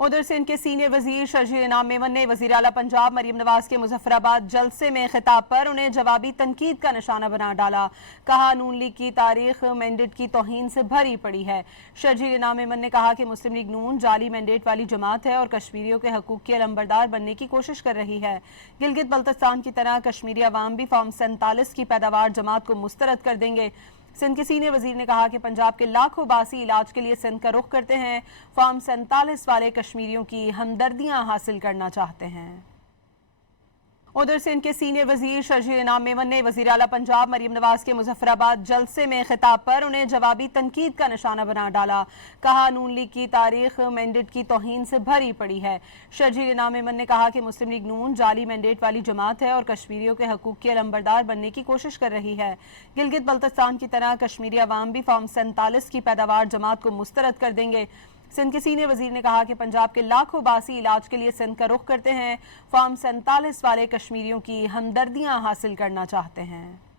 उधर सिंध के सीनियर वजीर शर्जील इनाम मेमन ने वजीर आला पंजाब मरीम नवाज के मुजफ्फराबाद जलसे में खिताब पर उन्हें जवाबी तनकीद का निशाना बना डाला। कहा, नून लीग की तारीख मैंडेट की तौहीन से भरी पड़ी है। शर्जील इनाम मेमन ने कहा कि मुस्लिम लीग नून जाली मैंडेट वाली जमात है और कश्मीरियों के हकूक की अलंबरदार बनने की कोशिश कर रही है। गिलगित बल्तिस्तान की तरह कश्मीरी अवाम भी फॉर्म 47 की पैदावार जमात को मुस्तरद कर देंगे। सिंध के सीनियर वजीर ने कहा कि पंजाब के लाखों बासी इलाज के लिए सिंध का रुख करते हैं, फॉर्म 47 वाले कश्मीरियों की हमदर्दियां हासिल करना चाहते हैं। उधर सिंध के सीनियर वजीर शर्जील इनाम मेमन ने वजीर आला पंजाब मरीम नवाज के मुजफ्फराबाद जलसे में खिताब पर उन्हें जवाबी तनकीद का निशाना बना डाला। कहा, नून लीग की तारीख मैंडेट की तौहीन से भरी पड़ी है। शर्जील इनाम मेमन ने कहा कि मुस्लिम लीग नून जाली मैंडेट वाली जमात है और कश्मीरियों के हकूक की अलंबरदार बनने की कोशिश कर रही है। गिलगित बल्तिस्तान की तरह कश्मीरी अवाम भी फॉर्म 47 की पैदावार जमात को मुस्तरद कर देंगे। सिंध के सीनियर वजीर ने कहा कि पंजाब के लाखों बासी इलाज के लिए सिंध का रुख करते हैं, फॉर्म 47 वाले कश्मीरियों की हमदर्दियां हासिल करना चाहते हैं।